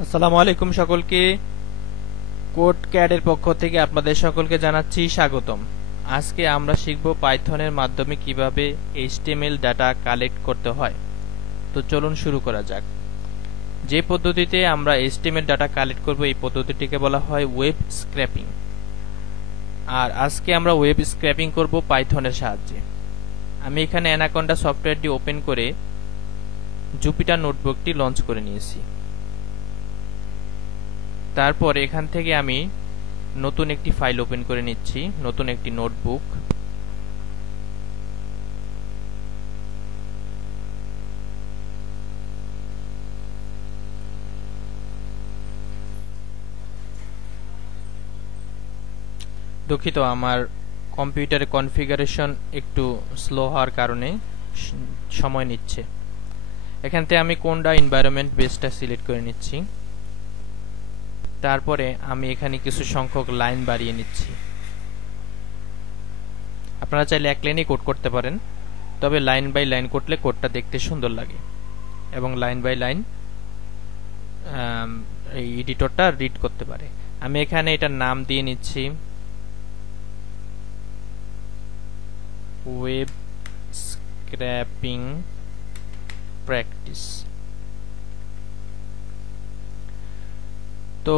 আসসালামু আলাইকুম সকলকে। কোড ক্যাডের পক্ষ থেকে আপনাদের সকলকে জানাচ্ছি স্বাগতম। আজকে আমরা শিখব পাইথনের মাধ্যমে কিভাবে এইচটিএমএল ডাটা কালেক্ট করতে হয়। তো চলুন শুরু করা যাক। যে পদ্ধতিতে আমরা এইচটিএমএল ডাটা কালেক্ট করব এই পদ্ধতিটিকে বলা হয় ওয়েব স্ক্র্যাপিং। আর আজকে আমরা ওয়েব স্ক্র্যাপিং করব পাইথনের সাহায্যে। আমি এখানে অ্যানাকন্ডা সফটওয়্যারটি ওপেন করে জুপিটার নোটবুকটি লঞ্চ করে নিয়েছি। তারপর এখান থেকে আমি নতুন একটি ফাইল ওপেন করে নিচ্ছি, নতুন একটি নোটবুক। দুঃখিত, আমার কম্পিউটারে কনফিগারেশন একটু স্লো হওয়ার কারণে সময় নিচ্ছে। এখান থেকে আমি কোনটা এনভায়রনমেন্ট বেসটা সিলেক্ট করে নিচ্ছি। তারপরে আমি এখানে কিছু সংখ্যক লাইন বাড়িয়ে নিচ্ছি। আপনারা চাইলে এক লাইনেই কোড করতে পারেন, তবে লাইন বাই লাইন করলে কোডটা দেখতে সুন্দর লাগে এবং লাইন বাই লাইন এই এডিটরটা রিড করতে পারে। আমি এখানে এটার নাম দিয়ে নিচ্ছি ওয়েব স্ক্র্যাপিং প্র্যাকটিস। তো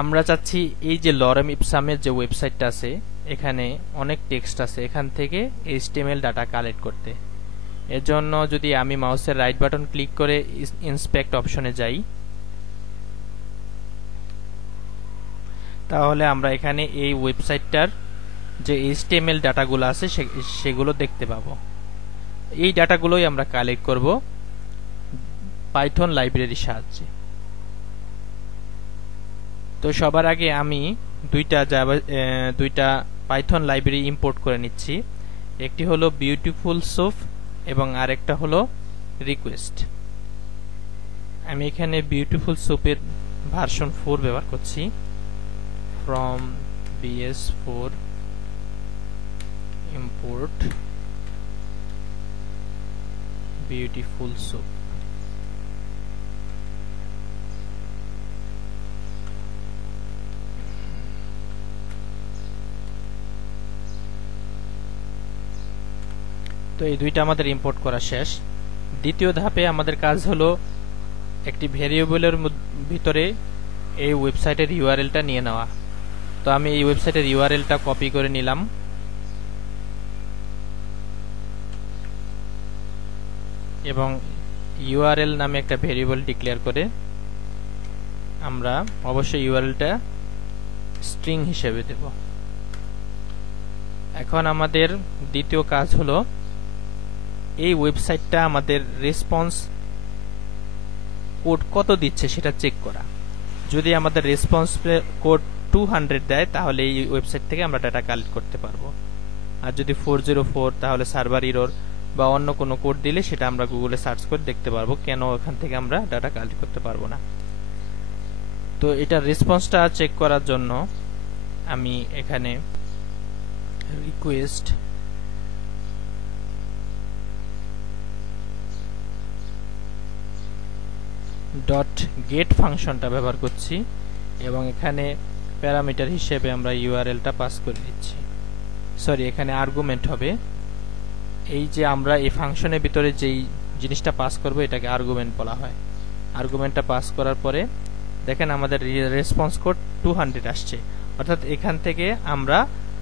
আমরা চাচ্ছি এই যে লরেম ইপসামের যে ওয়েবসাইটটা আছে, এখানে অনেক টেক্সট আছে, এখান থেকে এইচটিএমএল ডাটা কালেক্ট করতে। এর জন্য যদি আমি মাউসের রাইট বাটন ক্লিক করে ইন্সপেক্ট অপশনে যাই, তাহলে আমরা এখানে এই ওয়েবসাইটটার যে এইচটিএমএল ডাটাগুলো আছে সেগুলো দেখতে পাবো। এই ডাটাগুলোই আমরা কালেক্ট করব পাইথন লাইব্রেরির সাহায্যে। তো সবার আগে আমি দুইটা পাইথন লাইব্রেরি ইম্পোর্ট করে নিচ্ছি। একটি হলো বিউটিফুল সোপ এবং আরেকটা হলো রিকোয়েস্ট। আমি এখানে বিউটিফুল সোপের ভার্সন 4 ব্যবহার করছি। From bs4 import beautiful soap. তো এই দুইটা আমাদের ইম্পোর্ট করা শেষ। দ্বিতীয় ধাপে আমাদের কাজ হলো একটি ভেরিয়েবলের ভিতরে এই ওয়েবসাইটের ইউআরএলটা নিয়ে নেওয়া। তো আমি এই ওয়েবসাইটের ইউআরএলটা কপি করে নিলাম এবং ইউআরএল নামে একটা ভেরিয়েবল ডিক্লেয়ার করে আমরা অবশ্যই ইউআরএলটা স্ট্রিং হিসেবে দেব। এখন আমাদের দ্বিতীয় কাজ হলো এই ওয়েবসাইটটা আমাদের রেসপন্স কোড কত দিচ্ছে সেটা চেক করা। যদি আমাদের রেসপন্স কোড 200 দেয় তাহলে এই ওয়েবসাইট থেকে আমরা ডাটা কালেক্ট করতে পারবো। আর যদি 404 তাহলে সার্ভার এরর বা অন্য কোনো কোড দিলে সেটা আমরা গুগলে সার্চ করে দেখতে পারবো কেন ওখান থেকে আমরা ডাটা কালেক্ট করতে পারবো না। তো এটা রেসপন্সটা চেক করার জন্য আমি এখানে রিকোয়েস্ট ডট গেট ফাংশনটা ব্যবহার করছি এবং এখানে প্যারামিটার হিসেবে আমরা ইউআরএলটা পাস করে দিচ্ছি। সরি, এখানে আর্গুমেন্ট হবে। এই যে আমরা এই ফাংশনের ভিতরে যেই জিনিসটা পাস করব এটাকে আর্গুমেন্ট বলা হয়। আর্গুমেন্টটা পাস করার পরে দেখেন আমাদের রেসপন্স কোড 200 আসছে, অর্থাৎ এখান থেকে আমরা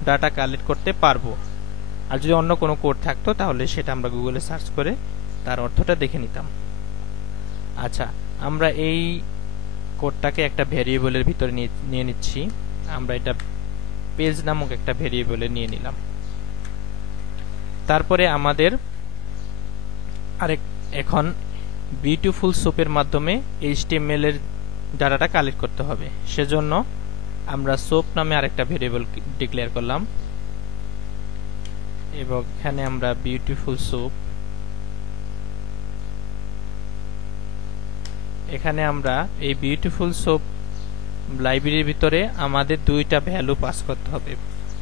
ডাটা কালেক্ট করতে পারবো। আর যদি অন্য কোনো কোড থাকতো তাহলে সেটা আমরা গুগলে সার্চ করে তার অর্থটা দেখে নিতাম। আচ্ছা, আমরা এই কোডটাকে একটা ভেরিয়েবলের ভিতরে নিয়ে নিচ্ছি। আমরা এটা পেজ নামক একটা ভেরিয়েবলে নিয়ে নিলাম। তারপরে আমাদের এখন বিউটিফুল সোপের মাধ্যমে এইচটিএমএল এর ডাটাটা কালেক্ট করতে হবে। সেজন্য আমরা সোপ নামে আরেকটা ভেরিয়েবল ডিক্লেয়ার করলাম এবং এখানে আমরা বিউটিফুল সোপ, এখানে আমরা এই বিউটিফুল সোপ লাইব্রেরির ভিতরে আমাদের দুইটা ভ্যালু পাস করতে হবে।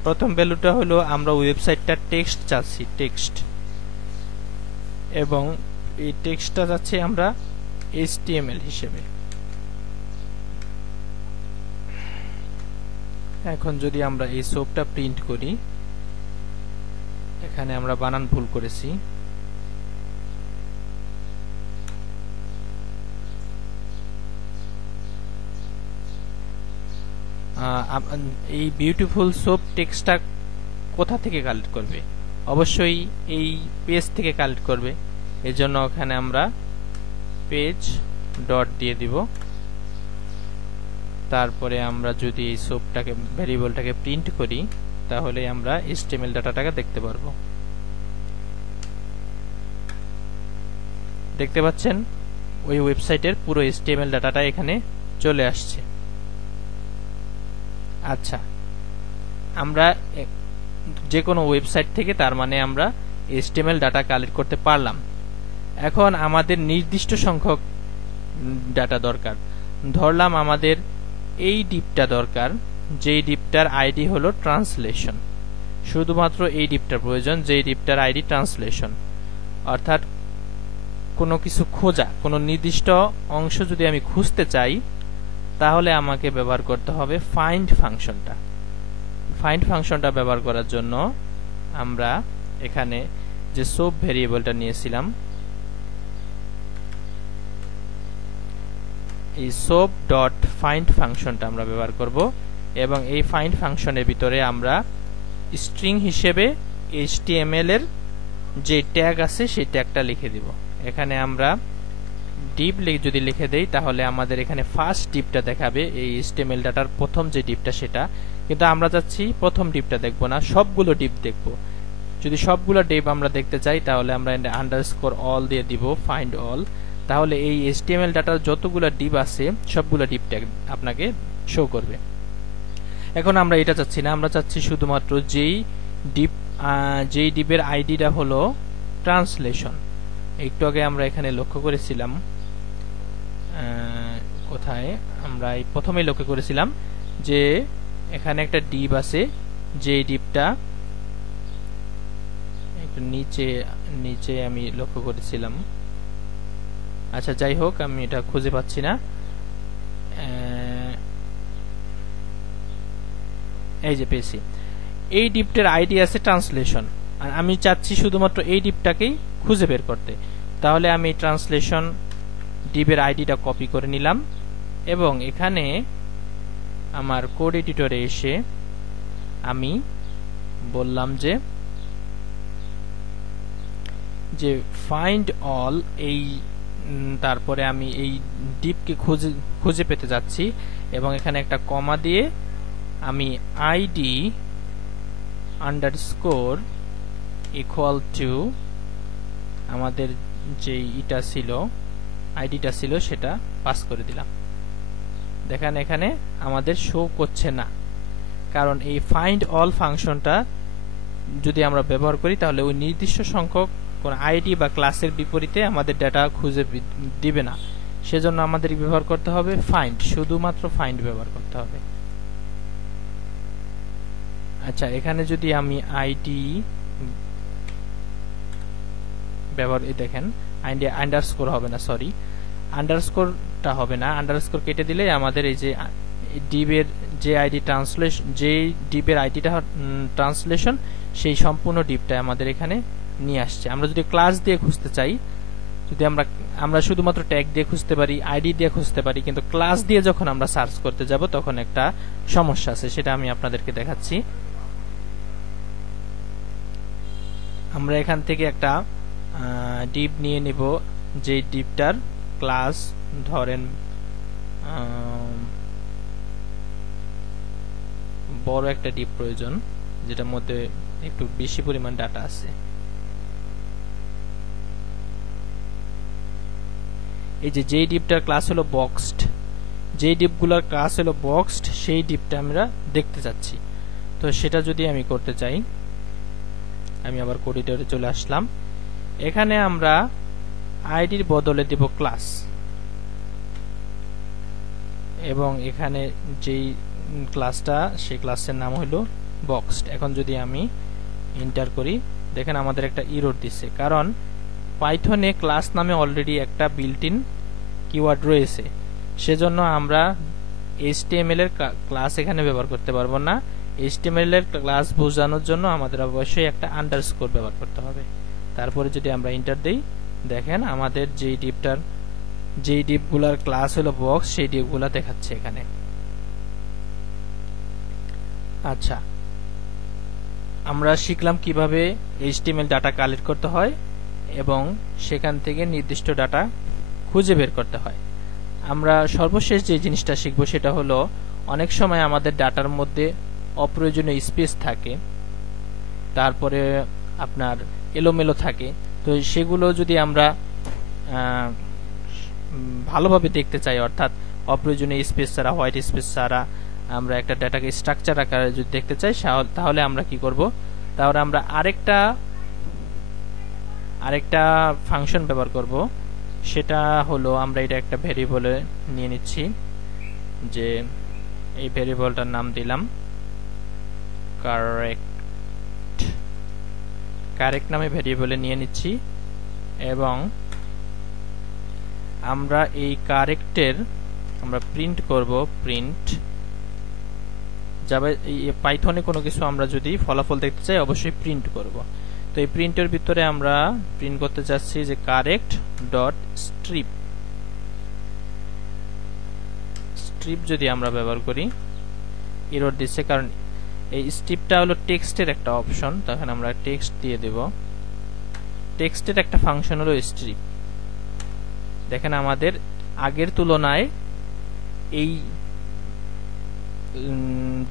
প্রথম ভ্যালুটা হলো আমরা ওয়েবসাইটটা টেক্সট চাচ্ছি, টেক্সট, এবং এই টেক্সটটা যাচ্ছে আমরা HTML হিসেবে। এখন যদি আমরা এই সোপটা প্রিন্ট করি, এখানে আমরা বানান ভুল করেছি। এই বিউটিফুল সোপ টেক্সটটা কোথা থেকে কালেক্ট করবে? অবশ্যই এই পেজ থেকে কালেক্ট করবে। এজন্য ওখানে আমরা পেজ ডট দিয়ে দিব। তারপরে আমরা যদি এই সোপটাকে ভেরিয়েবলটাকে প্রিন্ট করি, তাহলে আমরা HTML ডাটাটাকে দেখতে পারবো। দেখতে পাচ্ছেন ওই ওয়েবসাইটের পুরো HTML ডাটাটা এখানে চলে আসছে। আচ্ছা, আমরা যে কোনো ওয়েবসাইট থেকে তার মানে আমরা HTML ডাটা কালেক্ট করতে পারলাম। এখন আমাদের নির্দিষ্ট সংখ্যক ডাটা দরকার। ধরলাম আমাদের এই ডিপটা দরকার, যেই ডিপটার আইডি হলো ট্রান্সলেশন। শুধুমাত্র এই ডিপটার প্রয়োজন, যেই ডিপটার আইডি ট্রান্সলেশন। অর্থাৎ কোনো কিছু খোঁজা, কোনো নির্দিষ্ট অংশ যদি আমি খুঁজতে চাই, তাহলে আমাকে ব্যবহার করতে হবে ফাইন্ড ফাংশনটা। ফাইন্ড ফাংশনটা ব্যবহার করার জন্য আমরা এখানে যে সোপ ভেরিয়েবলটা নিয়েছিলাম, এই সোপ ডট ফাইন্ড ফাংশনটা আমরা ব্যবহার করব, এবং এই ফাইন্ড ফাংশনের ভিতরে আমরা স্ট্রিং হিসেবে HTML এর যে ট্যাগ আছে সেই ট্যাগটা লিখে দিব। এখানে আমরা ডিপ যদি লিখে দেই, তাহলে আমাদের এখানে ফার্স্ট ডিপটা দেখাবে, এই HTML ডাটার প্রথম যে ডিপটা সেটা। কিন্তু আমরা যাচ্ছি প্রথম ডিপটা দেখব না, সবগুলো ডিপ দেখব। যদি সবগুলো ডিপ আমরা দেখতে চাই, তাহলে আমরা আন্ডারস্কোর অল দিয়ে দিব, ফাইন্ড অল। তাহলে এই HTML ডাটার যতগুলো ডিপ আছে সবগুলো ডিপ ট্যাগ আপনাকে শো করবে। এখন আমরা এটা চাচ্ছি না, আমরা চাচ্ছি শুধুমাত্র যেই ডিপের আইডিটা হলো ট্রান্সলেশন। একটু আগে আমরা এখানে লক্ষ্য করেছিলাম, কোথায় আমরা এই প্রথমেই লক্ষ্য করেছিলাম যে এখানে একটা ডিপ আছে, যে ডিপটা একটু নিচে আমি লক্ষ্য করেছিলাম। আচ্ছা, যাই হোক, আমি এটা খুঁজে পাচ্ছি না। এই যে পেয়েছি, এই ডিপটার আইডি আছে ট্রান্সলেশন, আর আমি চাচ্ছি শুধুমাত্র এই ডিপটাকেই খুঁজে বের করতে। তাহলে আমি ট্রান্সলেশন ডিপের আইডিটা কপি করে নিলাম, এবং এখানে আমার কোড এডিটরে এসে আমি বললাম যে ফাইন্ড অল, এই তারপরে আমি এই ডিপকে খুঁজে পেতে যাচ্ছি, এবং এখানে একটা কমা দিয়ে আমি আইডি আন্ডারস্কোর ইকুয়াল টু আমাদের যে আইডিটা ছিল সেটা পাস করে দিলাম। দেখেন এখানে আমাদের শো করছে না, কারণ এই ফাইন্ড অল ফাংশনটা যদি আমরা ব্যবহার করি, তাহলে ওই নির্দিষ্ট সংখ্যক কোন আইডি বা ক্লাসের বিপরীতে আমাদের ডাটা খুঁজে দিবে না। সেজন্য আমাদের ব্যবহার করতে হবে ফাইন্ড, শুধুমাত্র ফাইন্ড ব্যবহার করতে হবে। আচ্ছা, এখানে যদি আমি আইডি ব্যবহার, দেখেন আন্ডারস্কোর হবে না, সরি আন্ডারস্কোরটা হবে না, আন্ডারস্কোর কেটে দিলে আমাদের এই যে ডিপের যে আইডি ট্রান্সলেশন, যে ডিপের আইডিটা ট্রান্সলেশন, সেই সম্পূর্ণ ডিপটা আমাদের এখানে নিয়ে আসছে। আমরা যদি ক্লাস দিয়ে খুঁজতে চাই, যদি আমরা শুধুমাত্র ট্যাগ দিয়ে খুঁজতে পারি, আইডি দিয়ে খুঁজতে পারি, কিন্তু ক্লাস দিয়ে যখন আমরা সার্চ করতে যাব তখন একটা সমস্যা আছে, সেটা আমি আপনাদেরকে দেখাচ্ছি। আমরা এখান থেকে একটা ডিপ নিয়ে নিব, যে ডিপটার ক্লাস ধরেন বড় একটা ডিপ প্রয়োজন, যেটার মধ্যে একটু বেশি পরিমাণ ডাটা আছে। এই যে ডিপটার ক্লাস হলো বক্সড, যে ডিপগুলোর ক্লাস হলো বক্সড, সেই ডিপটা আমরা দেখতে চাচ্ছি। তো সেটা যদি আমি করতে চাই, আমি আবার কোড এডিটরে চলে আসলাম। এখানে আমরা আইডির বদলে দেব ক্লাস, এবং এখানে যেই ক্লাসটা, সেই ক্লাসের নাম হলো বক্সড। এখন যদি আমি এন্টার করি, দেখেন আমাদের একটা এরর দিচ্ছে, কারণ পাইথনে ক্লাস নামে অলরেডি একটা বিল্ট ইন কিওয়ার্ড রয়েছে। সেজন্য আমরা HTML এর ক্লাস এখানে ব্যবহার করতে পারবো না। HTML এর ক্লাস বোঝানোর জন্য আমাদের অবশ্যই একটা আন্ডারস্কোর ব্যবহার করতে হবে। তারপরে যদি আমরা এন্টার দেই, দেখেন আমাদের যেই ডিভগুলার ক্লাস হলো বক্স, সেই ডিভগুলা দেখাচ্ছে এখানে। আচ্ছা, আমরা শিখলাম কিভাবে HTML ডাটা কালেক্ট করতে হয় এবং সেখান থেকে নির্দিষ্ট ডাটা খুঁজে বের করতে হয়। আমরা সর্বশেষ যে জিনিসটা শিখব সেটা হলো, অনেক সময় আমাদের ডাটার মধ্যে অপ্রয়োজনীয় স্পেস থাকে, তারপরে আপনার এলোমেলো থাকে। তো সেগুলো যদি আমরা ভালোভাবে দেখতে চাই, অর্থাৎ অপ্রয়োজনীয় স্পেস ছাড়া, হোয়াইট স্পেস ছাড়া আমরা একটা ডাটাকে স্ট্রাকচার আকারে যদি দেখতে চাই, তাহলে আমরা কি করব, তাহলে আমরা আরেকটা ফাংশন ব্যবহার করব। সেটা হলো, আমরা এটা একটা ভেরিয়েবলে নিয়ে নিচ্ছি, যে এই ভেরিয়েবলটার নাম দিলাম কারেক্ট নামে ভেরিয়েবলে নিয়ে নিচ্ছি। এবং আমরা এই কারেক্টের আমরা প্রিন্ট করব, প্রিন্ট পাইথনে কোনো কিছু আমরা যদি ফলাফল দেখতে চাই অবশ্যই প্রিন্ট করব। তো এই প্রিন্টের ভিতরে আমরা প্রিন্ট করতে চাচ্ছি যে কারেক্ট ডট স্ট্রিপ। স্ট্রিপ যদি আমরা ব্যবহার করি, এরর দিচ্ছে, কারণ এই স্ট্রিপটা হলো টেক্সটের একটা অপশন, তখন আমরা টেক্সট দিয়ে দেব। টেক্সটের একটা ফাংশন হলো স্ট্রিপ। দেখেন আমাদের আগের তুলনায় এই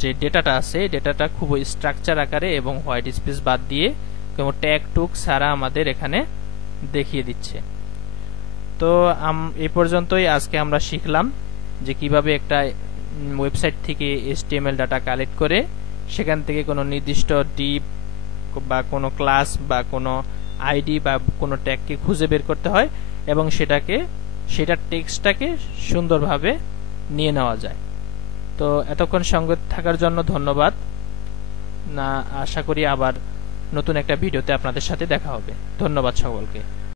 যে ডেটাটা আছে, ডেটাটা খুব স্ট্রাকচার আকারে এবং হোয়াইট স্পেস বাদ দিয়ে কোনো ট্যাগ টুক ছাড়া আমাদের এখানে দেখিয়ে দিচ্ছে। তো এই পর্যন্তই আজকে আমরা শিখলাম যে কিভাবে একটা ওয়েবসাইট থেকে HTML ডাটা কালেক্ট করে সেখান থেকে কোনো নির্দিষ্ট ডিভ বা কোনো ক্লাস বা কোনো আইডি বা কোনো ট্যাগকে খুঁজে বের করতে হয় এবং সেটার টেক্সটটাকে সুন্দরভাবে নিয়ে নেওয়া যায়। তো এতক্ষণ সঙ্গে থাকার জন্য ধন্যবাদ। আশা করি আবার নতুন একটা ভিডিওতে আপনাদের সাথে দেখা হবে। ধন্যবাদ সকলকে।